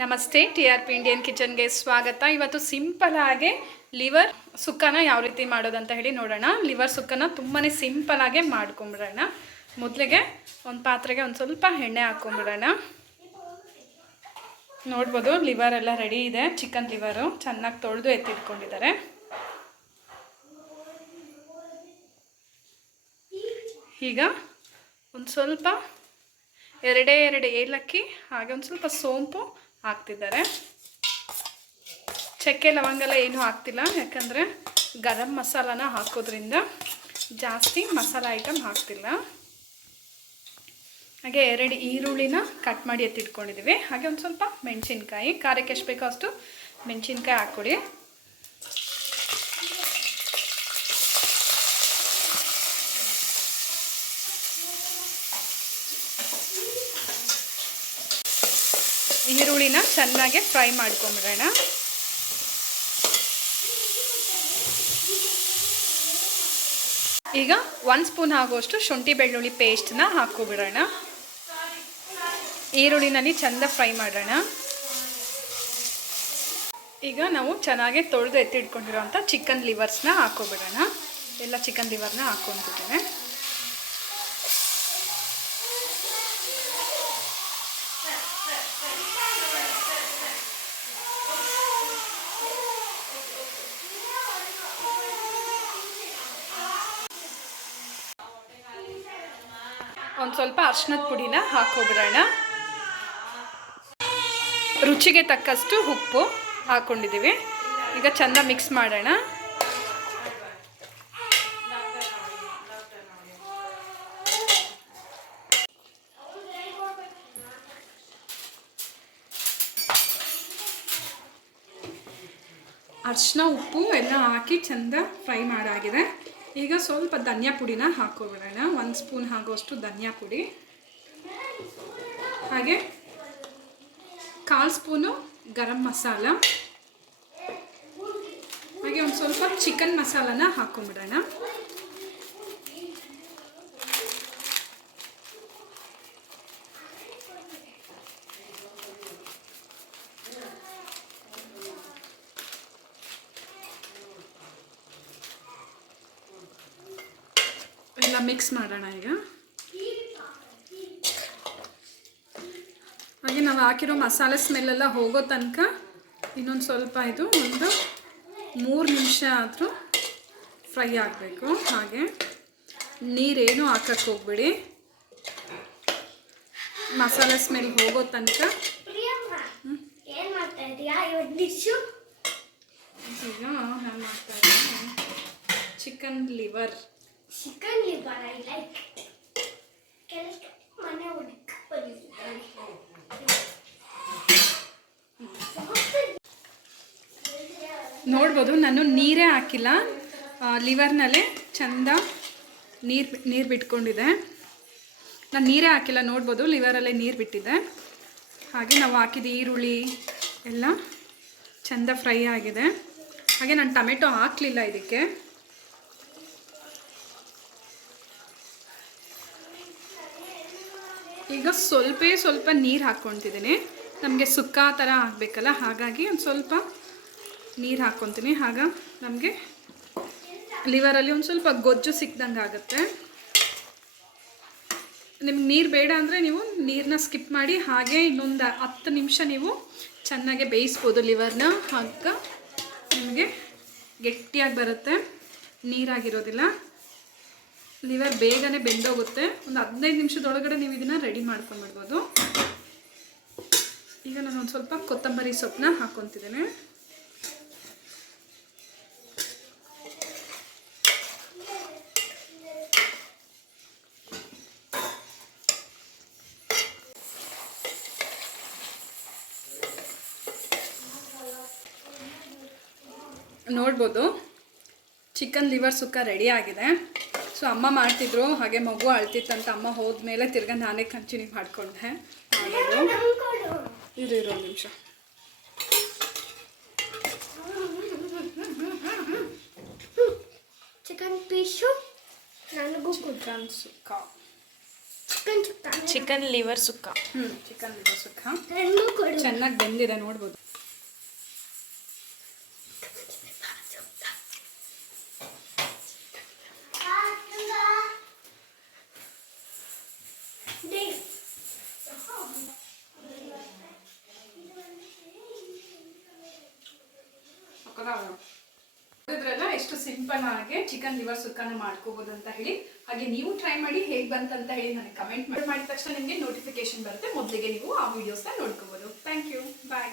ನಮಸ್ತೆ, T R P Indian ಕಿಚನ್ಗೆ ಸ್ವಾಗತ. ಇವತ್ತು ಸಿಂಪಲ್ ಆಗಿ ಲಿವರ್ ಸುಕ್ಕನ ಯಾವ ರೀತಿ ಮಾಡೋದಂತ ಹೇಳಿ ನೋಡೋಣ. ಲಿವರ್ ಸುಕ್ಕನ ತುಂಬಾ ಸಿಂಪಲ್ ಆಗಿ ಮಾಡ್ಕೊಂಬಿಡೋಣ. ಮೊದಲಿಗೆ ಒಂದು ಪಾತ್ರೆಗೆ ಒಂದು ಸ್ವಲ್ಪ ಎಣ್ಣೆ ಹಾಕೊಂಬಿಡೋಣ. ನೋಡ್ಬೋದು ಲಿವರ್ ಎಲ್ಲ ರೆಡಿ ಇದೆ. ಚಿಕನ್ ಲಿವರು ಚೆನ್ನಾಗಿ ತೊಳೆದು ಎತ್ತಿಟ್ಕೊಂಡಿದ್ದಾರೆ. ಈಗ ಒಂದು ಸ್ವಲ್ಪ ಎರಡೇ ಎರಡು ಏಲಕ್ಕಿ, ಹಾಗೆ ಒಂದು ಸ್ವಲ್ಪ ಸೋಂಪು ಹಾಕ್ತಿದ್ದಾರೆ. ಚಕ್ಕೆ, ಲವಂಗೆಲ್ಲ ಏನೂ ಹಾಕ್ತಿಲ್ಲ. ಯಾಕಂದರೆ ಗರಂ ಮಸಾಲಾನ ಹಾಕೋದ್ರಿಂದ ಜಾಸ್ತಿ ಮಸಾಲ ಐಟಮ್ ಹಾಕ್ತಿಲ್ಲ. ಹಾಗೆ ಎರಡು ಈರುಳ್ಳಿನ ಕಟ್ ಮಾಡಿ ಎತ್ತಿಟ್ಕೊಂಡಿದ್ದೀವಿ. ಹಾಗೆ ಒಂದು ಸ್ವಲ್ಪ ಮೆಣಸಿನ್ಕಾಯಿ. ಖಾರಕ್ಕೆ ಎಷ್ಟು ಬೇಕೋ ಅಷ್ಟು ಮೆಣಸಿನ್ಕಾಯಿ ಹಾಕ್ಕೊಡಿ. ಈರುಳ್ಳಿನ ಚೆನ್ನಾಗೆ ಫ್ರೈ ಮಾಡ್ಕೊಂಬಿಡೋಣ. ಈಗ ಒಂದು ಸ್ಪೂನ್ ಆಗುವಷ್ಟು ಶುಂಠಿ ಬೆಳ್ಳುಳ್ಳಿ ಪೇಸ್ಟನ್ನ ಹಾಕ್ಕೊಬಿಡೋಣ. ಈರುಳ್ಳಿನಲ್ಲಿ ಚೆಂದ ಫ್ರೈ ಮಾಡೋಣ. ಈಗ ನಾವು ಚೆನ್ನಾಗಿ ತೊಳೆದು ಎತ್ತಿಟ್ಕೊಂಡಿರೋಂಥ ಚಿಕನ್ ಲಿವರ್ಸ್ನ ಹಾಕ್ಕೊಬಿಡೋಣ. ಎಲ್ಲ ಚಿಕನ್ ಲಿವರ್ನ ಹಾಕ್ಕೊಂತಿದ್ದೇನೆ ಒಂದು ಸ್ವಲ್ಪ ಅರ್ಶಿನದ ಪುಡಿನ ಹಾಕೋಬಿಡೋಣ. ರುಚಿಗೆ ತಕ್ಕಷ್ಟು ಉಪ್ಪು ಹಾಕ್ಕೊಂಡಿದ್ದೀವಿ ಈಗ ಚೆಂದ ಮಿಕ್ಸ್ ಮಾಡೋಣ. ಅರ್ಶಿನ ಉಪ್ಪು ಎಲ್ಲ ಹಾಕಿ ಚೆಂದ ಫ್ರೈ ಮಾಡಾಗಿದೆ. ಈಗ ಸ್ವಲ್ಪ ಧನಿಯಾ ಪುಡಿನ ಹಾಕೋಬಿಡೋಣ ಒಂದು ಸ್ಪೂನ್ ಹಾಕುವಷ್ಟು ಧನಿಯಾ ಪುಡಿ. ಹಾಗೆ ಕಾಲು ಸ್ಪೂನು ಗರಂ ಮಸಾಲ. ಹಾಗೆ ಒಂದು ಸ್ವಲ್ಪ ಚಿಕನ್ ಮಸಾಲನ ಹಾಕೊಂಬಿಡೋಣ ಮಿಕ್ಸ್ ಮಾಡೋಣ ಈಗ. ಹಾಗೆ ನಾವು ಹಾಕಿರೋ ಮಸಾಲೆ ಸ್ಮೆಲ್ಲೆಲ್ಲ ಹೋಗೋ ತನಕ ಇನ್ನೊಂದು ಸ್ವಲ್ಪ ಇದು ಒಂದು ಮೂರು ನಿಮಿಷ ಆದರೂ ಫ್ರೈ ಆಗಬೇಕು. ಹಾಗೆ ನೀರೇನು ಹಾಕಕ್ಕೆ ಹೋಗ್ಬಿಡಿ. ಮಸಾಲೆ ಸ್ಮೆಲ್ ಹೋಗೋ ತನಕ. ಈಗ chicken liver chicken liver I like ಮನೆ ಹುಡುಕ ನೋಡ್ಬೋದು, ನಾನು ನೀರೇ ಹಾಕಿಲ್ಲ. ಲಿವರ್ನಲ್ಲೇ ಚಂದ ನೀರು ನೀರು ಬಿಟ್ಕೊಂಡಿದೆ. ನಾನು ನೀರೇ ಹಾಕಿಲ್ಲ, ನೋಡ್ಬೋದು ಲಿವರಲ್ಲೇ ನೀರು ಬಿಟ್ಟಿದೆ. ಹಾಗೆ ನಾವು ಹಾಕಿದ ಈರುಳ್ಳಿ ಎಲ್ಲ ಚಂದ ಫ್ರೈ ಆಗಿದೆ. ಹಾಗೆ ನಾನು ಟೊಮೆಟೊ ಹಾಕಲಿಲ್ಲ ಇದಕ್ಕೆ. ಈಗ ಸ್ವಲ್ಪ ಸ್ವಲ್ಪ ನೀರು ಹಾಕ್ಕೊತಿದ್ದೀನಿ ನಮಗೆ ಸುಕ್ಕ ಥರ ಆಗಬೇಕಲ್ಲ, ಹಾಗಾಗಿ ಒಂದು ಸ್ವಲ್ಪ ನೀರು ಹಾಕ್ಕೊತೀನಿ ಆಗ ನಮಗೆ ಲಿವರಲ್ಲಿ ಒಂದು ಸ್ವಲ್ಪ ಗೊಜ್ಜು ಸಿಕ್ದಂಗೆ ಆಗುತ್ತೆ. ನಿಮ್ಗೆ ನೀರು ಬೇಡ ಅಂದರೆ ನೀವು ನೀರನ್ನ ಸ್ಕಿಪ್ ಮಾಡಿ, ಹಾಗೆ ಇನ್ನೊಂದು ಹತ್ತು ನಿಮಿಷ ನೀವು ಚೆನ್ನಾಗೆ ಬೇಯಿಸ್ಬೋದು ಲಿವರ್ನ ಹಾಗ ನಿಮಗೆ ಗಟ್ಟಿಯಾಗಿ ಬರುತ್ತೆ. ನೀರಾಗಿರೋದಿಲ್ಲ. ಲಿವರ್ ಬೇಗನೆ ಬೆಂದೋಗುತ್ತೆ. ಒಂದು ಹದಿನೈದು ನಿಮಿಷದೊಳಗಡೆ ನೀವು ಇದನ್ನು ರೆಡಿ ಮಾಡ್ಕೊಂಬಿಡ್ಬೋದು ಈಗ ನಾನು ಒಂದು ಸ್ವಲ್ಪ ಕೊತ್ತಂಬರಿ ಸೊಪ್ಪನ್ನ ಹಾಕ್ಕೊತಿದ್ದೇನೆ ನೋಡ್ಬೋದು ಚಿಕನ್ ಲಿವರ್ ಸುಕ್ಕ ರೆಡಿ ಆಗಿದೆ. ಸೊ ಅಮ್ಮ ಮಾಡ್ತಿದ್ರು ಹಾಗೆ ಮಗು ಅಳ್ತಿತ್ತಂತ ಅಮ್ಮ ಹೋದ್ಮೇಲೆ ತಿರ್ಗ ನಾನೇ ಕಂಟಿನ್ಯೂ ಮಾಡಿಕೊಂಡೆ. ಇರು ಇರೋ ಒಂದು ನಿಮಿಷ. ಚಿಕನ್ ಪೀಸು ನನಗೂ chicken sukka. Chicken chicken liver sukka. ಹ್ಞೂ ಚಿಕನ್ ಲಿವರ್ ಸುಕ್ಕ. ಚೆನ್ನಾಗಿ ಬೆಂದಿದೆ ನೋಡ್ಬೋದು. ಆಗಿ ಚಿಕನ್ ಲಿವರ್ ಸುಕ್ಕನ ಮಾಡ್ಕೋಬಹುದು ಅಂತ ಹೇಳಿ. ಹಾಗೆ ನೀವು ಟ್ರೈ ಮಾಡಿ ಹೇಗೆ ಬಂತಂತ ಹೇಳಿ ನನಗೆ ಕಮೆಂಟ್ ಮಾಡಿ. ಮಾಡಿದ ತಕ್ಷಣ ನಿಮಗೆ ನೋಟಿಫಿಕೇಶನ್ ಬರುತ್ತೆ. ಮೊದಲಿಗೆ ನೀವು ಆ ವಿಡಿಯೋಸ್ನ ನೋಡ್ಕೋಬಹುದು ಥ್ಯಾಂಕ್ ಯು ಬಾಯ್